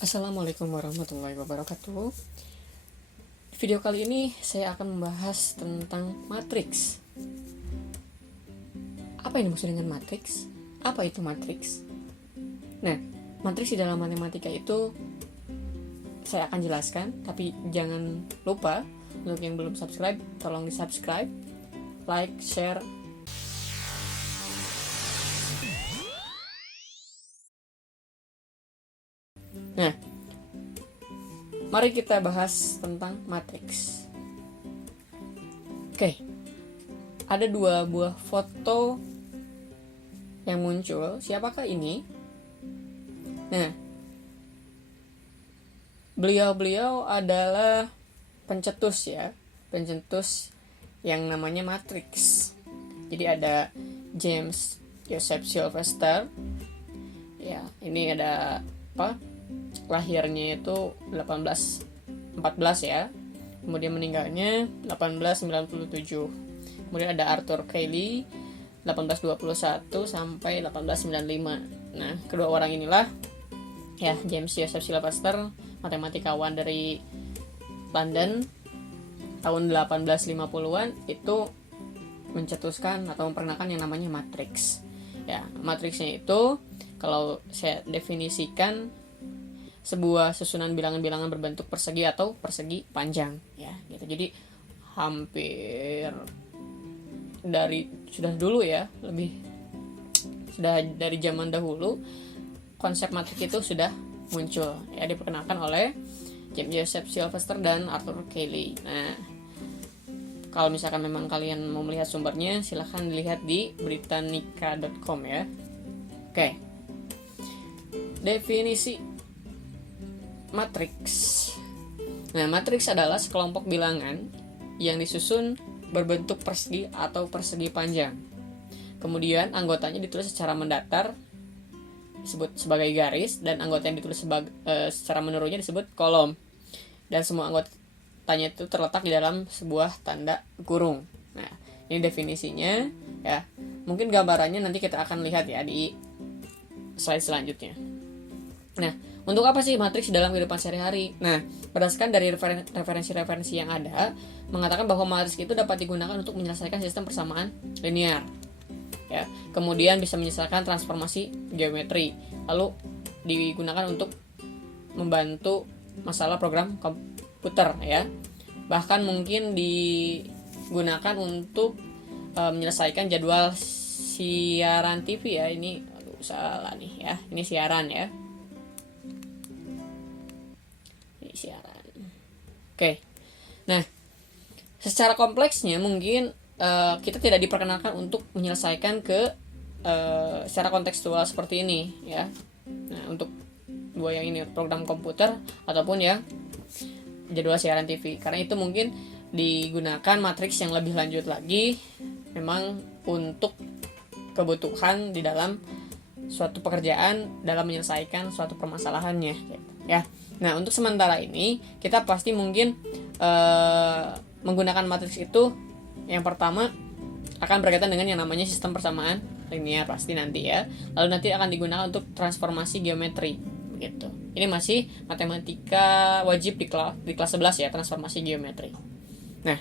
Assalamualaikum warahmatullahi wabarakatuh. Video kali ini saya akan membahas tentang matriks. Apa yang dimaksud dengan matriks? Apa itu matriks? Nah, matriks di dalam matematika itu saya akan jelaskan, tapi jangan lupa untuk yang belum subscribe, tolong di subscribe, like, share. Nah, mari kita bahas tentang matriks. Oke, ada dua buah foto yang muncul. Siapakah ini? Nah, beliau adalah pencetus yang namanya matriks. Jadi ada James Joseph Sylvester. Ya, ini ada lahirnya itu 1814 ya. Kemudian meninggalnya 1897. Kemudian ada Arthur Cayley 1821 sampai 1895. Nah, kedua orang inilah ya, James Joseph Sylvester, matematikawan dari London tahun 1850-an, itu mencetuskan atau memperkenalkan yang namanya matriks. Ya, matriksnya itu kalau saya definisikan sebuah susunan bilangan-bilangan berbentuk persegi atau persegi panjang ya gitu. Jadi hampir sudah dari zaman dahulu konsep matriks itu sudah muncul ya, diperkenalkan oleh James Joseph Sylvester dan Arthur Cayley. Nah, kalau misalkan memang kalian mau melihat sumbernya, silahkan dilihat di britannica.com ya. Oke. Definisi matriks. Nah, matriks adalah sekelompok bilangan yang disusun berbentuk persegi atau persegi panjang. Kemudian anggotanya ditulis secara mendatar disebut sebagai garis, dan anggota yang ditulis secara menurunnya disebut kolom. Dan semua anggotanya itu terletak di dalam sebuah tanda kurung. Nah, ini definisinya ya. Mungkin gambarannya nanti kita akan lihat ya di slide selanjutnya. Nah, untuk apa sih matriks dalam kehidupan sehari-hari? Nah, berdasarkan dari referensi-referensi yang ada, mengatakan bahwa matriks itu dapat digunakan untuk menyelesaikan sistem persamaan linear. Ya, kemudian bisa menyelesaikan transformasi geometri. Lalu digunakan untuk membantu masalah program komputer ya. Bahkan mungkin digunakan untuk menyelesaikan jadwal siaran TV ya. Ini salah nih ya. Ini siaran ya. Siaran. Oke. Nah, secara kompleksnya mungkin kita tidak diperkenalkan untuk menyelesaikan secara kontekstual seperti ini ya. Nah, untuk dua yang ini, program komputer ataupun yang jadwal siaran TV, karena itu mungkin digunakan matriks yang lebih lanjut lagi, memang untuk kebutuhan di dalam suatu pekerjaan dalam menyelesaikan suatu permasalahannya gitu, ya. Nah, untuk sementara ini kita pasti mungkin menggunakan matriks itu, yang pertama akan berkaitan dengan yang namanya sistem persamaan linear pasti nanti ya. Lalu nanti akan digunakan untuk transformasi geometri gitu. Ini masih matematika wajib di kelas 11 ya, transformasi geometri. Nah,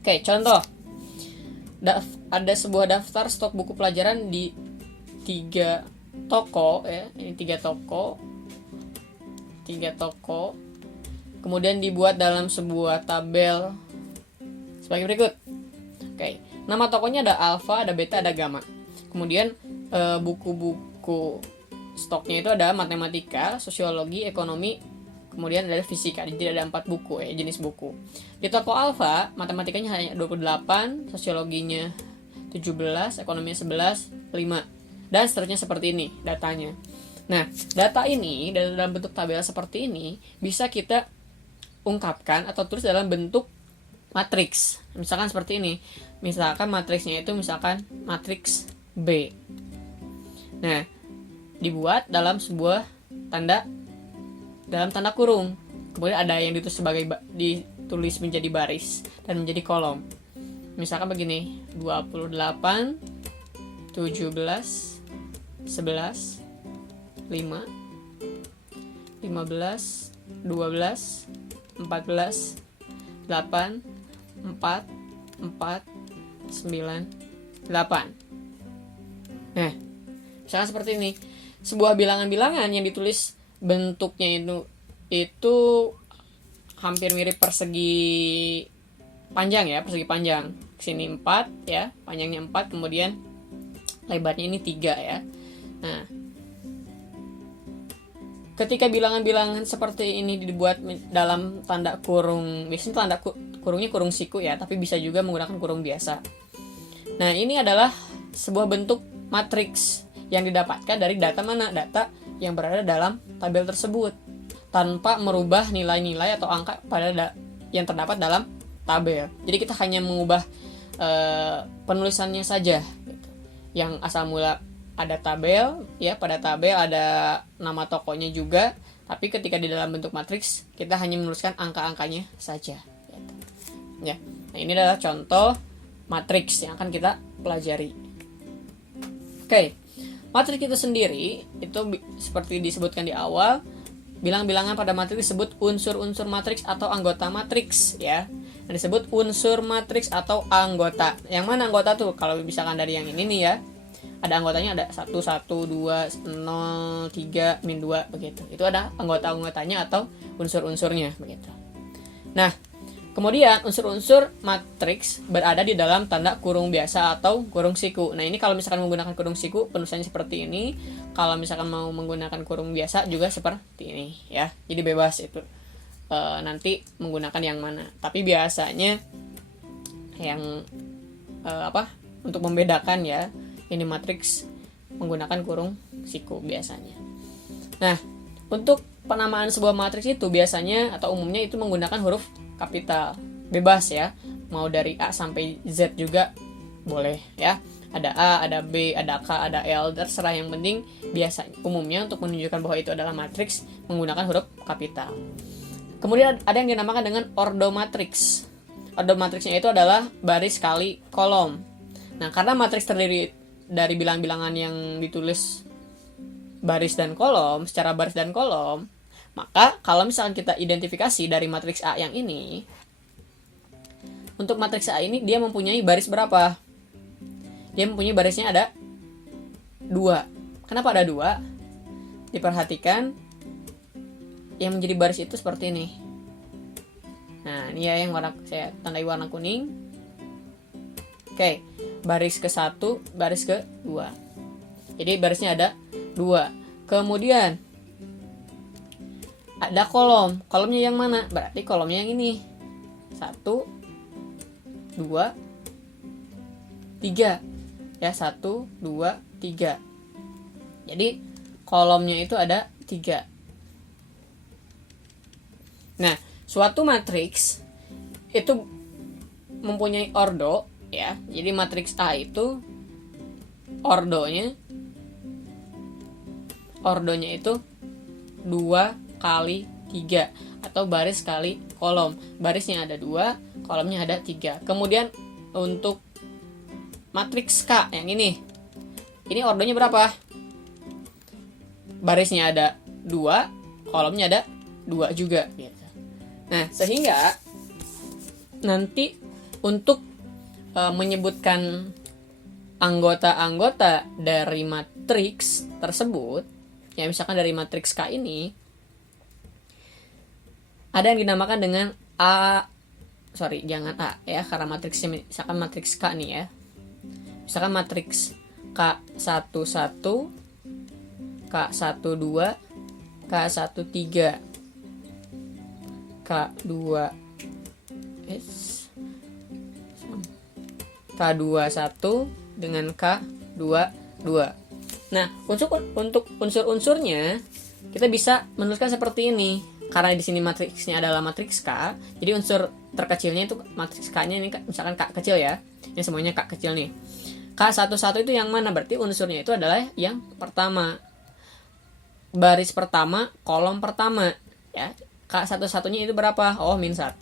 oke, contoh. Ada sebuah daftar stok buku pelajaran di 3 toko ya. Ini 3 toko. Kemudian dibuat dalam sebuah tabel sebagai berikut. Oke, nama tokonya ada alfa, ada beta, ada gamma. Kemudian buku-buku stoknya itu ada matematika, sosiologi, ekonomi, kemudian ada fisika. Jadi ada 4 buku ya, jenis buku. Di toko alfa, matematikanya hanya 28, sosiologinya 17, ekonominya 11, 5. Dan seterusnya seperti ini datanya. Nah, data ini dalam bentuk tabel seperti ini bisa kita ungkapkan atau tulis dalam bentuk matriks. Misalkan seperti ini. Misalkan matriksnya itu misalkan matriks B. Nah, dibuat dalam sebuah dalam tanda kurung. Kemudian ada yang ditulis menjadi baris dan menjadi kolom. Misalkan begini, 28, 17, 11, 5, 15, 12, 14, 8, 4, 4, 9, 8. Nah, misalkan seperti ini. Sebuah bilangan-bilangan yang ditulis bentuknya itu hampir mirip persegi panjang ya, persegi panjang. Sini 4 ya, panjangnya 4, kemudian lebarnya ini 3 ya. Nah, ketika bilangan-bilangan seperti ini dibuat dalam tanda kurung, biasanya tanda kurungnya kurung siku ya, tapi bisa juga menggunakan kurung biasa. Nah, ini adalah sebuah bentuk matriks yang didapatkan dari data mana? Data yang berada dalam tabel tersebut, tanpa merubah nilai-nilai atau angka pada yang terdapat dalam tabel. Jadi kita hanya mengubah penulisannya saja, gitu. Yang asal mula ada tabel, ya pada tabel ada nama tokonya juga, tapi ketika di dalam bentuk matriks kita hanya menuliskan angka-angkanya saja. Gitu. Ya, nah ini adalah contoh matriks yang akan kita pelajari. Oke. Matriks itu sendiri, itu seperti disebutkan di awal, bilang-bilangan pada matriks disebut unsur-unsur matriks atau anggota matriks ya. Nah, disebut unsur matriks atau anggota. Yang mana anggota tuh? Kalau misalkan dari yang ini nih ya, ada anggotanya, ada 1, 1, 2, 0, 3, min 2 begitu. Itu ada anggota-anggotanya atau unsur-unsurnya begitu. Nah, kemudian unsur-unsur matriks berada di dalam tanda kurung biasa atau kurung siku. Nah, ini kalau misalkan menggunakan kurung siku, penulisannya seperti ini. Kalau misalkan mau menggunakan kurung biasa juga seperti ini ya. Jadi bebas itu nanti menggunakan yang mana. Tapi biasanya yang untuk membedakan ya, ini matriks menggunakan kurung siku biasanya. Nah, untuk penamaan sebuah matriks itu biasanya atau umumnya itu menggunakan huruf kapital, bebas ya, mau dari A sampai Z juga boleh ya, ada A, ada B, ada K, ada L, terserah, yang penting biasanya umumnya untuk menunjukkan bahwa itu adalah matriks menggunakan huruf kapital. Kemudian ada yang dinamakan dengan ordo matriks. Ordo matriksnya itu adalah baris kali kolom. Nah, karena matriks terdiri dari bilang-bilangan yang ditulis baris dan kolom, secara baris dan kolom, maka kalau misalkan kita identifikasi dari matriks A yang ini, untuk matriks A ini dia mempunyai baris berapa? Dia mempunyai barisnya ada 2. Kenapa ada 2? Diperhatikan yang menjadi baris itu seperti ini. Nah, ini ya yang saya tandai warna kuning. Oke, baris ke-1, baris ke-2. Jadi barisnya ada 2. Kemudian ada kolom. Kolomnya yang mana? Berarti kolomnya yang ini. 1, 2, 3. Ya, 1, 2, 3. Jadi kolomnya itu ada 3. Nah, suatu matriks itu mempunyai ordo ya. Jadi matriks A itu ordonya itu 2 kali 3 atau baris kali kolom. Barisnya ada 2, kolomnya ada 3. Kemudian untuk matriks K yang ini ordonya berapa? Barisnya ada 2, kolomnya ada 2 juga gitu. Nah, sehingga nanti untuk menyebutkan anggota-anggota dari matriks tersebut, ya misalkan dari matriks K ini, ada yang dinamakan dengan jangan A ya, karena matriksnya misalkan matriks K nih ya. Misalkan matriks K11, K12, K13, K21 dengan K22. Nah, untuk unsur-unsurnya kita bisa menuliskan seperti ini. Karena di sini matriksnya adalah matriks K, jadi unsur terkecilnya itu matriks K-nya ini misalkan K kecil ya. Ini semuanya K kecil nih. K11 itu yang mana? Berarti unsurnya itu adalah yang pertama. Baris pertama, kolom pertama ya. K11-nya itu berapa? Oh, min 1.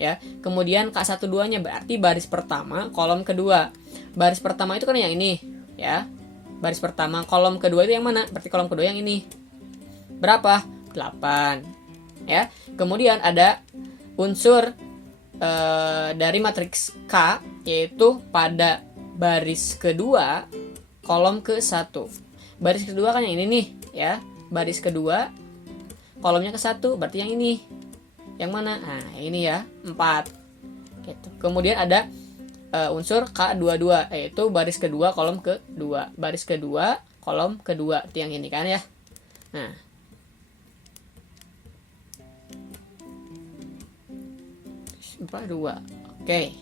Ya. Kemudian K12-nya berarti baris pertama, kolom kedua. Baris pertama itu kan yang ini, ya. Baris pertama, kolom kedua itu yang mana? Berarti kolom kedua yang ini. Berapa? 8 ya. Kemudian ada unsur dari matriks K, yaitu pada baris kedua kolom ke-1. Baris kedua kan yang ini nih ya. Baris kedua kolomnya ke-1, berarti yang ini. Yang mana? Nah, ini ya, 4. Gitu. Kemudian ada unsur K22, yaitu baris kedua kolom ke-2. Baris kedua kolom kedua, itu yang ini kan ya. Nah, empat dua. Oke.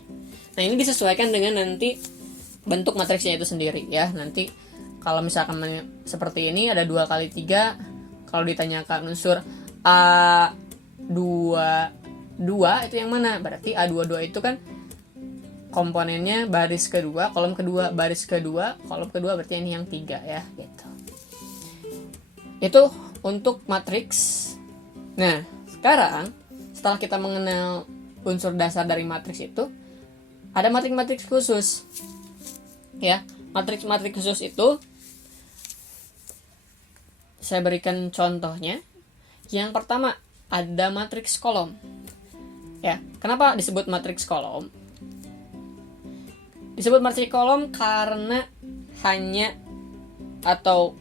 Nah, ini disesuaikan dengan nanti bentuk matriksnya itu sendiri ya. Nanti kalau misalkan seperti ini ada 2 kali 3, kalau ditanyakan unsur A22 itu yang mana? Berarti A22 itu kan komponennya baris kedua, kolom kedua, baris kedua, kolom kedua, berarti ini yang 3 ya, gitu. Itu untuk matriks. Nah, sekarang setelah kita mengenal unsur dasar dari matriks itu, ada matriks-matriks khusus. Ya, matriks-matriks khusus itu saya berikan contohnya. Yang pertama, ada matriks kolom. Ya, kenapa disebut matriks kolom? Disebut matriks kolom karena hanya atau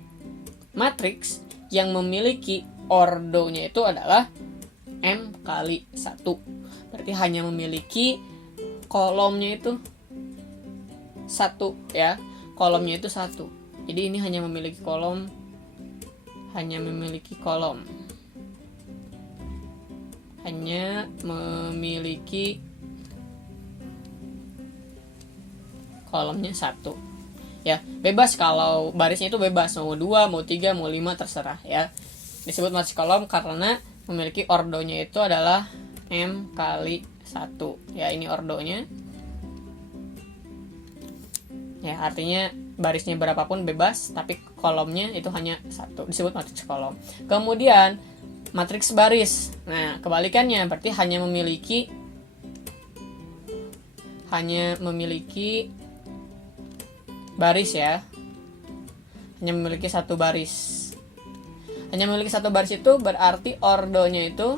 matriks yang memiliki ordonya itu adalah M kali 1. Berarti hanya memiliki kolomnya itu 1 ya. Kolomnya itu 1. Jadi ini hanya memiliki kolom. Hanya memiliki kolomnya 1. Ya, bebas kalau barisnya itu bebas, mau 2, mau 3, mau 5, terserah ya. Disebut matriks kolom karena memiliki ordonya itu adalah M kali 1. Ya, ini ordonya. Ya, artinya barisnya berapapun bebas, tapi kolomnya itu hanya 1. Disebut matriks kolom. Kemudian matriks baris. Nah, kebalikannya berarti hanya memiliki baris ya. Hanya memiliki 1 baris. Hanya memiliki 1 baris itu berarti ordonya itu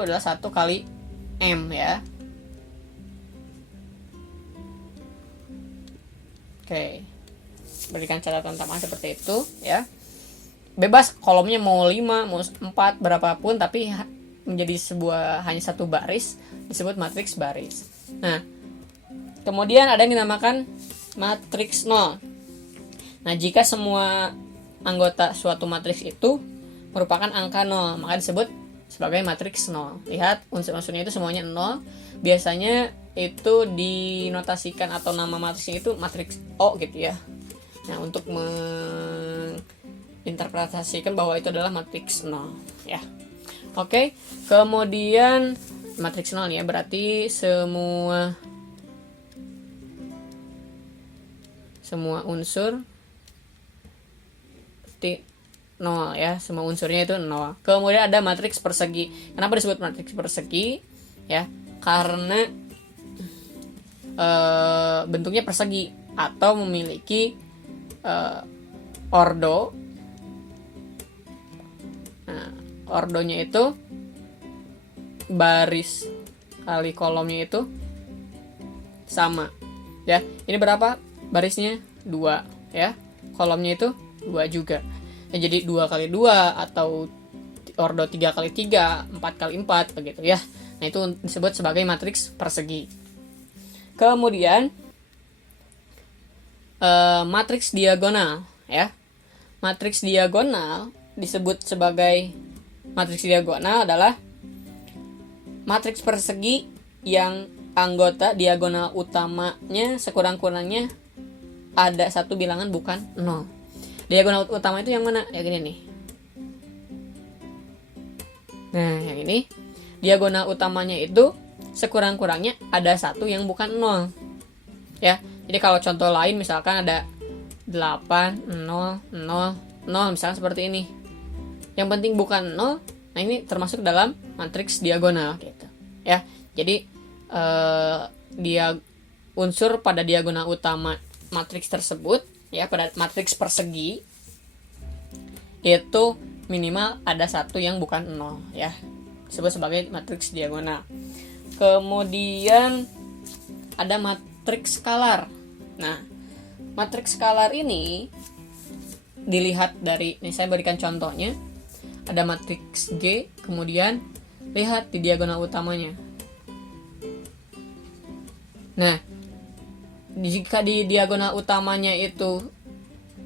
adalah 1 kali M ya. Oke. Berikan catatan tambahan seperti itu ya. Bebas kolomnya mau 5, mau 4, berapapun, tapi menjadi hanya 1 baris, disebut matriks baris. Nah, kemudian ada yang dinamakan matriks 0. Nah, jika semua anggota suatu matriks itu merupakan angka 0, maka disebut sebagai matriks 0. Lihat, unsur-unsurnya itu semuanya 0. Biasanya itu dinotasikan atau nama matriksnya itu matriks O gitu ya. Nah, untuk menginterpretasikan bahwa itu adalah matriks 0 ya. Oke, kemudian matriks 0 ya, berarti semua unsur seperti 0 ya, semua unsurnya itu 0. Kemudian ada matriks persegi. Kenapa disebut matriks persegi? Ya, karena bentuknya persegi atau memiliki ordo. Nah, ordonya itu baris kali kolomnya itu sama. Ya, ini berapa? Barisnya 2 ya. Kolomnya itu 2 juga. Ya, jadi 2 kali 2 atau ordo 3 kali 3, 4 kali 4 begitu ya. Nah, itu disebut sebagai matriks persegi. Kemudian matriks diagonal ya. Matriks diagonal disebut sebagai matriks diagonal adalah matriks persegi yang anggota diagonal utamanya sekurang-kurangnya ada 1 bilangan bukan 0. Diagonal utama itu yang mana? Ya gini nih. Nah, yang ini. Diagonal utamanya itu sekurang-kurangnya ada 1 yang bukan 0. Ya. Jadi kalau contoh lain misalkan ada 8, 0, 0, 0 misalkan seperti ini. Yang penting bukan 0. Nah, ini termasuk dalam matriks diagonal gitu. Ya. Jadi unsur pada diagonal utama matriks tersebut ya, pada matriks persegi itu minimal ada satu yang bukan 0 ya, disebut sebagai matriks diagonal. Kemudian ada matriks skalar. Nah, matriks skalar ini dilihat dari, ini saya berikan contohnya, ada matriks G, kemudian lihat di diagonal utamanya. Nah, jika di diagonal utamanya itu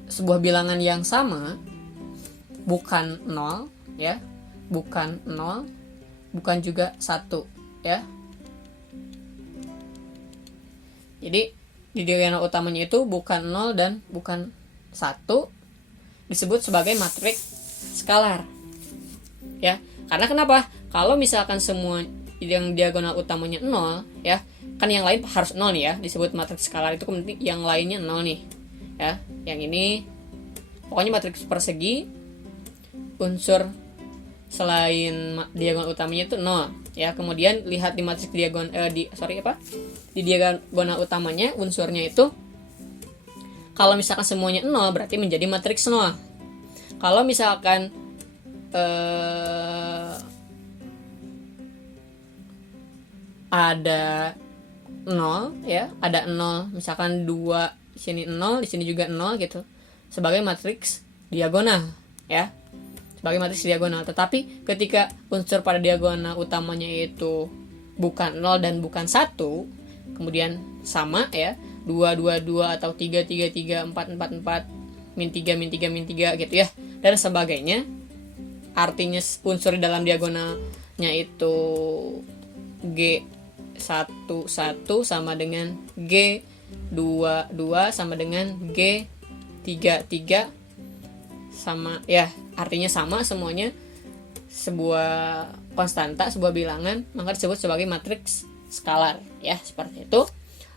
sebuah bilangan yang sama, bukan 0 ya, bukan 0, bukan juga 1 ya. Jadi di diagonal utamanya itu bukan 0 dan bukan 1, disebut sebagai matriks skalar ya. Karena kenapa? Kalau misalkan semua yang diagonal utamanya 0 ya, kan yang lain harus 0 nih ya, disebut matriks skalar itu, kemudian yang lainnya 0 nih ya. Yang ini pokoknya matriks persegi, unsur selain diagonal utamanya itu 0 ya. Kemudian lihat di matriks di diagonal utamanya unsurnya itu, kalau misalkan semuanya 0 berarti menjadi matriks 0. Kalau misalkan ada 0 ya, ada 0, misalkan 2 di sini 0, di sini juga 0 gitu, sebagai matriks diagonal ya, sebagai matriks diagonal. Tetapi ketika unsur pada diagonal utamanya itu bukan 0 dan bukan 1, kemudian sama ya, 2 2 2 atau 3 3 3 4 4 4 min 3 min 3 min 3 gitu ya, dan sebagainya. Artinya unsur dalam diagonalnya itu G1 1 sama dengan G2 2 sama dengan G3 3 sama ya, artinya sama semuanya, sebuah konstanta, sebuah bilangan, maka disebut sebagai matriks skalar ya, seperti itu.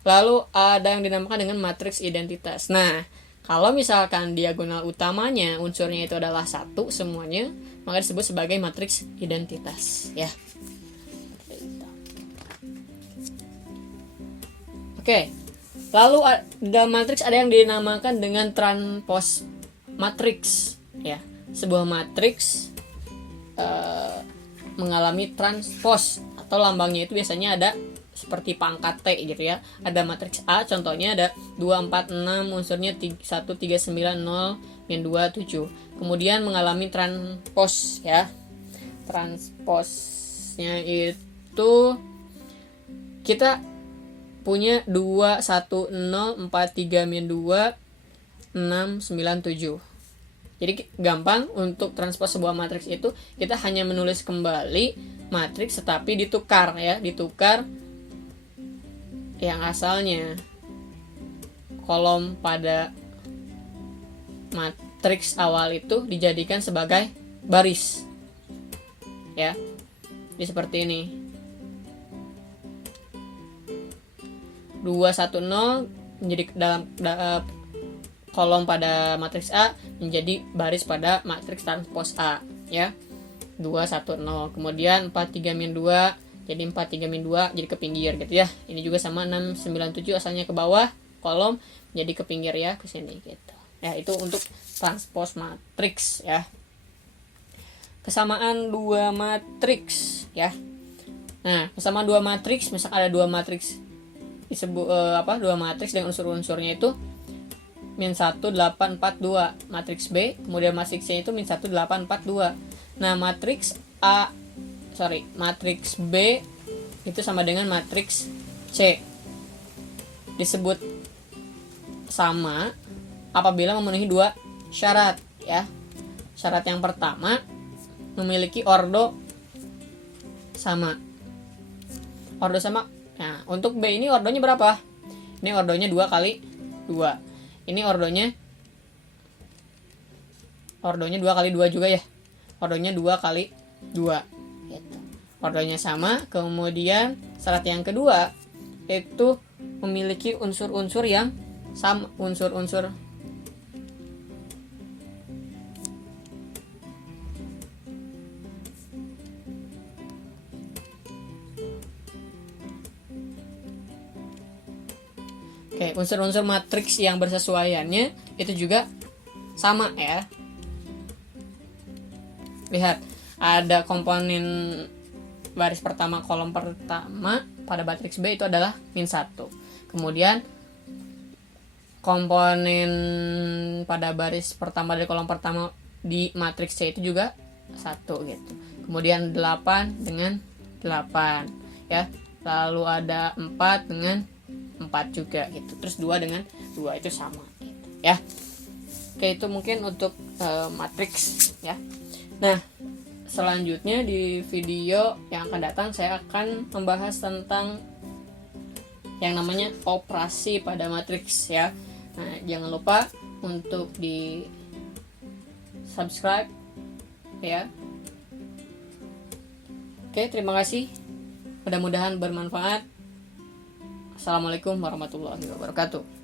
Lalu ada yang dinamakan dengan matriks identitas. Nah, kalau misalkan diagonal utamanya unsurnya itu adalah 1 semuanya, maka disebut sebagai matriks identitas ya. Oke. Lalu dalam matriks ada yang dinamakan dengan transpos matriks ya. Sebuah matriks mengalami transpos, atau lambangnya itu biasanya ada seperti pangkat T gitu ya. Ada matriks A, contohnya ada 2 4 6, unsurnya 1 3 9 0 min 2 7. Kemudian mengalami transpos ya. Transposnya itu kita punya 2 1 0 4 3 min 2 6 9 7. Jadi gampang untuk transpos sebuah matriks itu, kita hanya menulis kembali matriks tetapi ditukar ya, ditukar yang asalnya kolom pada matriks awal itu dijadikan sebagai baris ya. Jadi seperti ini. 2 1 0 menjadi dalam kolom pada matriks A menjadi baris pada matriks transpos A ya. 2 1 0. Kemudian 4 3 min 2 jadi 4 3 min 2 jadi ke pinggir gitu ya. Ini juga sama 6 9 7 asalnya ke bawah kolom jadi ke pinggir ya, ke sini gitu. Ya, itu untuk transpos matriks ya. Kesamaan dua matriks ya. Nah, kesamaan dua matriks, misalkan ada dua matriks disebut dua matriks dengan unsur-unsurnya itu min 1 8 4 2, matriks B, kemudian matriksnya itu min 1 8 4 2. Nah, matriks B itu sama dengan matriks C. Disebut sama apabila memenuhi dua syarat ya. Syarat yang pertama, memiliki ordo sama. Ordo sama. Nah, untuk B ini ordonya berapa? Ini ordonya 2 kali 2. Ini ordonya 2 kali 2 juga ya. Ordonya 2 kali 2. Gitu. Ordonya sama. Kemudian syarat yang kedua itu memiliki unsur-unsur yang sama, unsur-unsur unsur-unsur matriks yang bersesuaiannya itu juga sama ya. Lihat, ada komponen baris pertama kolom pertama pada matriks B itu adalah -1. Kemudian komponen pada baris pertama dari kolom pertama di matriks C itu juga 1 gitu. Kemudian 8 dengan 8 ya. Lalu ada 4 dengan 4 juga gitu. Terus 2 dengan 2 itu sama gitu ya. Oke, itu mungkin untuk matriks ya. Nah, selanjutnya di video yang akan datang saya akan membahas tentang yang namanya operasi pada matriks ya. Nah, jangan lupa untuk di subscribe ya. Oke, terima kasih. Mudah-mudahan bermanfaat. Assalamualaikum warahmatullahi wabarakatuh.